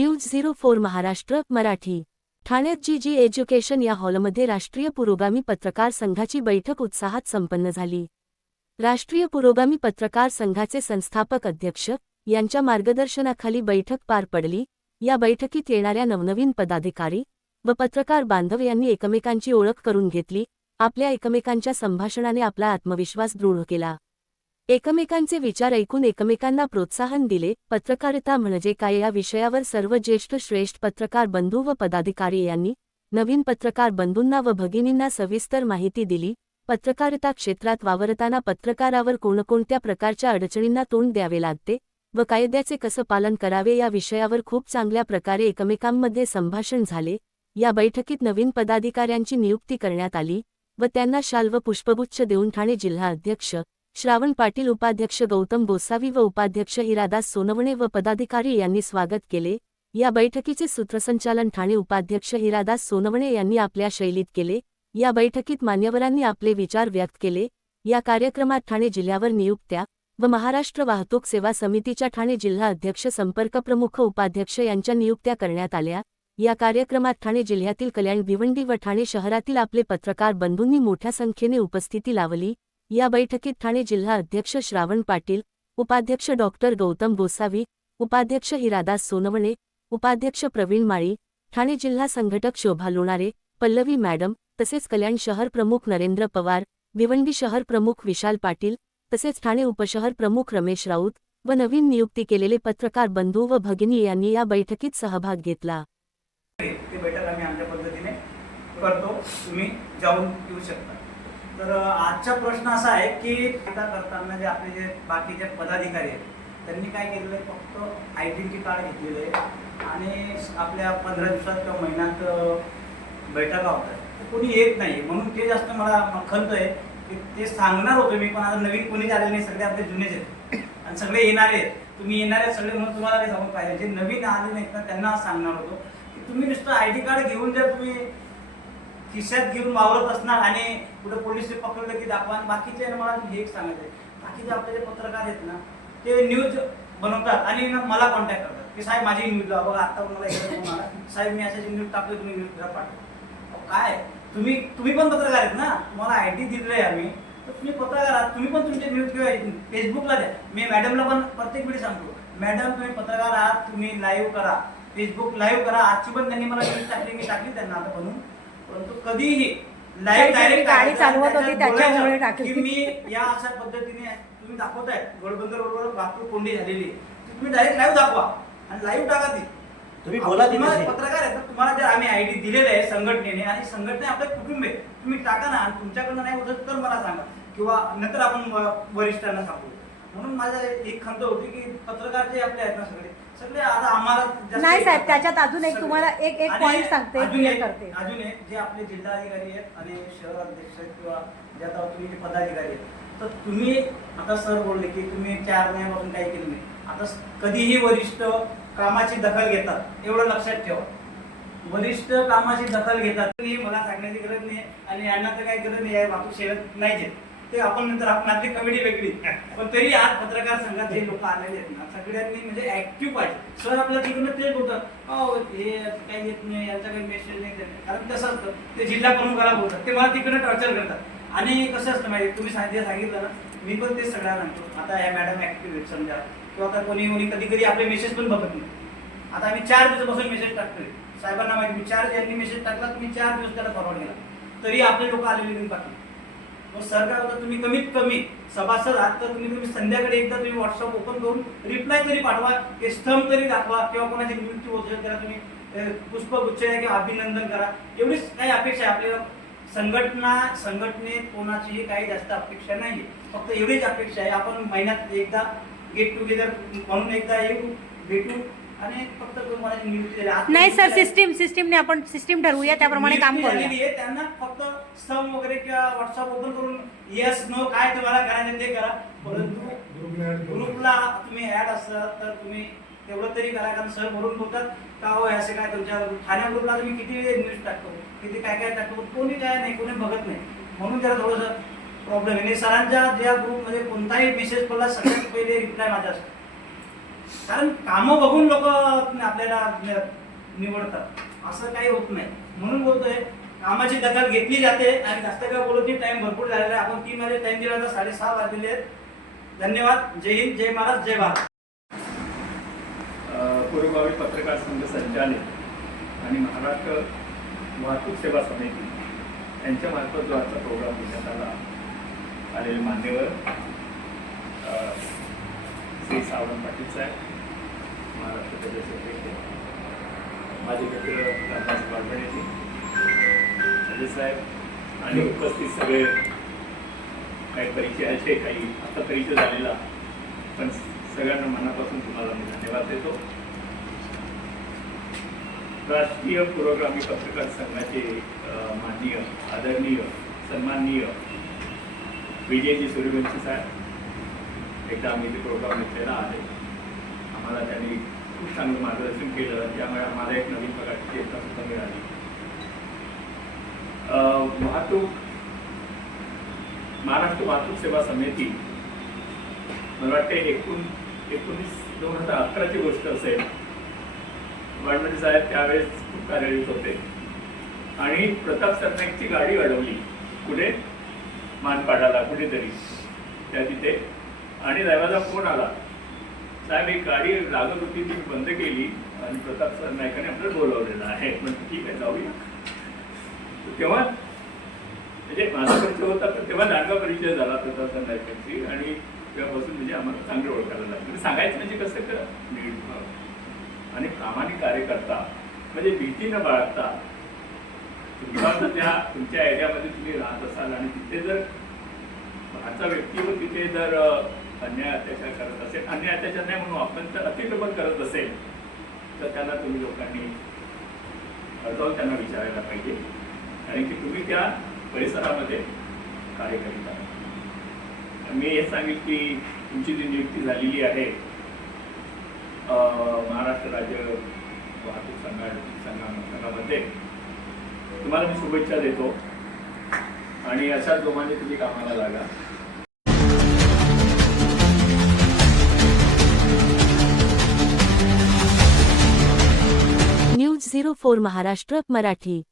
News zero four Maharashtra Marathi. ठाण्यात जी जी education या हॉलमध्ये राष्ट्रीय पुरोगामी पत्रकार संघाची बैठक उत्साहात संपन्न झाली. राष्ट्रीय पुरोगामी पत्रकार संघाचे संस्थापक अध्यक्ष यांच्या मार्गदर्शनाखाली बैठक पार पडली. या बैठकीत येणाऱ्या नवनवीन पदाधिकारी व पत्रकार बांधव यांनी एकमेकांची ओळख करून घेतली. आपल्या एकमेकांच्या संभाषणाने आपला आत्मविश्वास दृढ केला. एकमेकांचे विचार ऐकून एकमेकांना प्रोत्साहन दिले पत्रकारिता म्हणजे काय या विषयावर सर्व ज्येष्ठ श्रेष्ठ पत्रकार बंधू व पदाधिकारी यांनी नवीन पत्रकार बंधूंना व भगिनींना सविस्तर माहिती दिली. पत्रकारिता क्षेत्रात वावरताना पत्रकारावर कोणकोणत्या प्रकारच्या अडचणींना तोंड द्यावे लागते व कायद्याचे कसं पालन करावे या विषयावर खूप चांगल्या प्रकारे एकमेकांमध्ये संभाषण झाले. या बैठकीत नवीन पदाधिकाऱ्यांची नियुक्ती करण्यात आली व त्यांना शाल व पुष्पगुच्छ देऊन ठाणे जिल्हा अध्यक्ष श्रावण पाटील उपाध्यक्ष गौतम गोसावी व उपाध्यक्ष हिरादास सोनवणे व पदाधिकारी यांनी स्वागत केले. या बैठकीचे सूत्रसंचालन ठाणे उपाध्यक्ष हिरादास सोनवणे यांनी आपल्या शैलीत केले. या बैठकीत मान्यवरांनी आपले विचार व्यक्त केले. या कार्यक्रमात ठाणे जिल्ह्यावर नियुक्त्या व महाराष्ट्र वाहतूक सेवा समितीच्या ठाणे जिल्हा अध्यक्ष संपर्क प्रमुख उपाध्यक्ष यांच्या नियुक्त्या करण्यात आल्या. या कार्यक्रमात ठाणे जिल्ह्यातील कल्याण भिवंडी व ठाणे शहरातील आपले पत्रकार बंधूंनी मोठ्या संख्येने उपस्थिती लावली. या बैठकीत ठाणे जिल्हा अध्यक्ष श्रावण पाटील उपाध्यक्ष डॉक्टर गौतम गोसावी उपाध्यक्ष हिरादास सोनवणे उपाध्यक्ष प्रवीण माळी ठाणे जिल्हा संघटक शोभा लोणारे पल्लवी मॅडम तसेच कल्याण शहर प्रमुख नरेंद्र पवार भिवंडी शहर प्रमुख विशाल पाटील तसेच ठाणे उपशहर प्रमुख रमेश राऊत व नवीन नियुक्ती केलेले पत्रकार बंधू व भगिनी यांनी या बैठकीत सहभाग घेतला. ते बैठक आम्ही आमच्या पद्धतीने करतो. तुम्ही जाऊन येऊ शकता. तर आजचा प्रश्न असा आहे की आता करताना जे आपले जे बाकीचे पदाधिकारी आहेत त्यांनी काय केलेलं आहे? फक्त आयडेंटिटी कार्ड घेतलेलं आहे आणि आपल्या पंधरा दिवसात किंवा महिन्यात बैठका होतात. तर कोणी येत नाही. म्हणून ते जास्त मला खंत आहे की ते सांगणार होतो मी पण आता नवीन कोणीच आले नाही. सगळे आपले जुनेच आहेत. आणि सगळे येणारे आहेत. तुम्ही येणारे सगळे म्हणून तुम्हाला काही सांगून पाहिजे. जे नवीन आले नाहीत ना त्यांना सांगणार होतो की तुम्ही नुसतं आय डी कार्ड घेऊन जर तुम्ही खिशात घेऊन वावरत असणार आणि कुठे पोलीस पकडलं की दाखवा. आणि बाकीचे मला हे एक सांगायचं आहे बाकीचे आपले जे पत्रकार आहेत ना ते न्यूज बनवतात आणि मला कॉन्टॅक्ट करतात. की साहेब माझी न्यूज बघा आता मला आला. साहेब मी अशाची न्यूज टाकली तुम्ही न्यूज जरा पाठवा. काय? तुम्ही तुम्ही पण पत्रकार आहेत ना? तुम्हाला आय टी दिलेलं आहे आम्ही. तर तुम्ही पत्रकार आहात. तुम्ही पण तुमचे न्यूज किंवा फेसबुकला द्या. मी मॅडमला पण प्रत्येक वेळी सांगतो. मॅडम तुम्ही पत्रकार आहात. तुम्ही लाईव्ह करा. फेसबुक लाईव्ह करा. आजची पण त्यांनी मला न्यूज टाकली मी टाकली त्यांना आता बनवून. परंतु कधीही लाईव्ह डायरेक्ट गाडी चालवत होती, त्याच्यामुळे टाकली. की मी या अशा पद्धतीने तुम्ही दाखवताय घोडबंदर बरोबर बापू कोंडी झालेली. ती तुम्ही डायरेक्ट लाईव्ह दाखवा आणि लाईव्ह टाका ती तुम्ही बोला. पत्रकार आहे तर तुम्हाला जर आम्ही आयडी दिलेलं आहे संघटनेने आणि संघटने आपलं कुटुंब आहे तुम्ही टाका ना आणि तुमच्याकडनं नाही होत तर मला सांगा किंवा नंतर आपण वरिष्ठांना सांगू म्हणून माझा एक खंत होती की पत्रकार जे आपले आहेत ना सगळे सगळे आता आम्हाला जास्त नाही साहेब, त्याच्यात अजून एक सगळे. तुम्हाला एक- एक आणि point सांगते, अजून clear एक- करते. अजून एक जे आपले जिल्हाधिकारी आहेत आणि शहर अध्यक्ष आहेत किंवा जे आता तुम्ही जे पदाधिकारी आहेत तर तुम्ही आता सर बोलले की तुम्ही चार महिन्यापासून काही केलं नाही आता स- कधीही वरिष्ठ कामाची दखल घेतात एवढं लक्षात ठेवा वरिष्ठ कामाची दखल घेतात मला सांगण्याची गरज नाही आणि यांना तर काही गरज नाही आहे वाहतूक सेवेत नाहीच आहेत ते आपण नंतर आपणातली आपली कमिटी वेगळी. पण तरी आज पत्रकार संघात जे लोक आलेले आहेत ना सगळ्यांनी म्हणजे ऍक्टिव्ह पाहिजे. सर आपल्या तिकडून तेच बोलतात हो हे काही येत नाही यांचा काही मेसेज नाही देत." कारण कसं असतं ते जिल्हा प्रमुखाला बोलतात. ते मला तिकडे टॉर्चर करतात. आणि कसं असतं माहिती तुम्ही सांगितलं सांगितलं ना मी पण ते सगळ्यांना सांगतो. आता ह्या मॅडम ऍक्टिव्ह आहेत समजा. किंवा आता कोणी कोणी कधी कधी आपले मेसेज पण बघत नाही. आता आम्ही चार दिवसापासून मेसेज टाकतोय. साहेबांना माहिती मी चार यांनी मेसेज टाकला तुम्ही चार दिवस त्याला फॉरवर्ड केला. तरी आपले लोक आलेले नाही बाकी मग सर काय होतं तुम्ही कमीत कमी सभासद आहात तर तुम्ही तुम्ही संध्याकाळी एकदा तुम्ही व्हॉट्सअप ओपन करून रिप्लाय तरी पाठवा ते स्तंभ तरी दाखवा किंवा कोणाची मृत्यू होत असेल त्याला तुम्ही पुष्पगुच्छ आहे किंवा अभिनंदन करा. एवढीच काही अपेक्षा आहे आपल्याला. संघटना संघटनेत कोणाचीही काही जास्त अपेक्षा नाही फक्त एवढीच अपेक्षा आहे. आपण महिन्यात एकदा गेट टुगेदर म्हणून एकदा येऊ भेटू. नाही सर. सिस्टीम सिस्टीमने आपण सिस्टीम ठरवूया त्याप्रमाणे काम करूया. आहे, त्यांना फक्त स्तंभ वगैरे किंवा व्हॉट्सअप ओपन करून येस नो काय तुम्हाला करायचं ते करा. परंतु ग्रुपला तुम्ही ऍड असला तर तुम्ही तेवढं तरी करा कारण सर भरून बोलतात का हो असे काय तुमच्या ठाण्या ग्रुपला तुम्ही किती न्यूज टाकतो? किती काय काय टाकतो? कोणी काय नाही कोणी बघत नाही. म्हणून जरा थोडंसं प्रॉब्लेम आहे. सरांच्या ज्या ग्रुपमध्ये कोणताही मेसेज पडला सगळ्यात पहिले रिप्लाय माझा असतो. कारण कामं बघून लोक आपल्याला निवडतात. असं काही होत नाही. म्हणून बोलतोय कामाची दखल घेतली जाते आणि जास्त काय बोलत नाही. टाइम भरपूर झालेला आहे. आपण तीन वाजे टाइम दिला होता साडेसहा वाजलेले आहेत. धन्यवाद. जय हिंद जय महाराज जय भारत. पूर्वभावी पत्रकार संघ संचालक आणि महाराष्ट्र वाहतूक सेवा समिती यांच्यामार्फत जो आजचा प्रोग्राम घेण्यात आला आलेले मान्यवर श्री सावंत पाटील साहेब महाराष्ट्र प्रदेश अध्यक्ष माझे मित्र रामदास बाळवणेजी अजय साहेब आणि उपस्थित सगळे. काही परिचयाचे काही आता परिचय झालेला. पण सगळ्यांना मनापासून तुम्हाला मी धन्यवाद देतो. राष्ट्रीय पुरोगामी पत्रकार संघाचे माननीय आदरणीय सन्माननीय विजयजी सूर्यवंशी साहेब. एकदा आम्ही ते प्रोग्राम घेतलेला आहे. आम्हाला त्यांनी खूप चांगलं मार्गदर्शन केलं. त्यामुळे आम्हाला एक नवीन प्रकारची चेतना सुद्धा मिळाली. वाहतूक महाराष्ट्र वाहतूक सेवा समिती मला वाटते एकूण एकोणीस दोन हजार अकराची गोष्ट असेल. वाडमंडी साहेब त्यावेळेस खूप कार्यरत होते. आणि प्रताप सरनाईकची गाडी अडवली. कुठे? मानपाडाला कुठेतरी. त्या तिथे आणि दैवाचा फोन आला. साहेब ही गाडी लागत होती ती बंद केली आणि प्रताप सरनाईकाने आपल्याला बोलवलेलं आहे. म्हणजे ठीक आहे जाऊया. तेव्हा म्हणजे माझा परिचय होता तर तेव्हा नाटका परिचय झाला प्रताप सरनाईकांची आणि तेव्हापासून म्हणजे आम्हाला चांगलं ओळखायला लागलं. म्हणजे सांगायचं म्हणजे कसं कर? नीट आणि प्रामाणिक कार्यकर्ता म्हणजे भीती न बाळगता तुमचा त्या तुमच्या एरियामध्ये तुम्ही राहत असाल आणि तिथे जर बाहेरचा व्यक्ती व तिथे जर अन्याय अत्याचार करत असेल. अन्याय अत्याचार नाही म्हणून आपण तर अतिक्रमण करत असेल तर त्यांना तुम्ही लोकांनी जाऊन त्यांना विचारायला पाहिजे. कारण की तुम्ही त्या परिसरामध्ये कार्य करीत आहात. मी हे सांगेन की तुमची जी नियुक्ती झालेली आहे महाराष्ट्र राज्य वाहतूक संघा संघा संघामध्ये तुम्हाला मी शुभेच्छा देतो. आणि अशा जोमाने तुम्ही कामाला लागा. News zero four Maharashtra Marathi.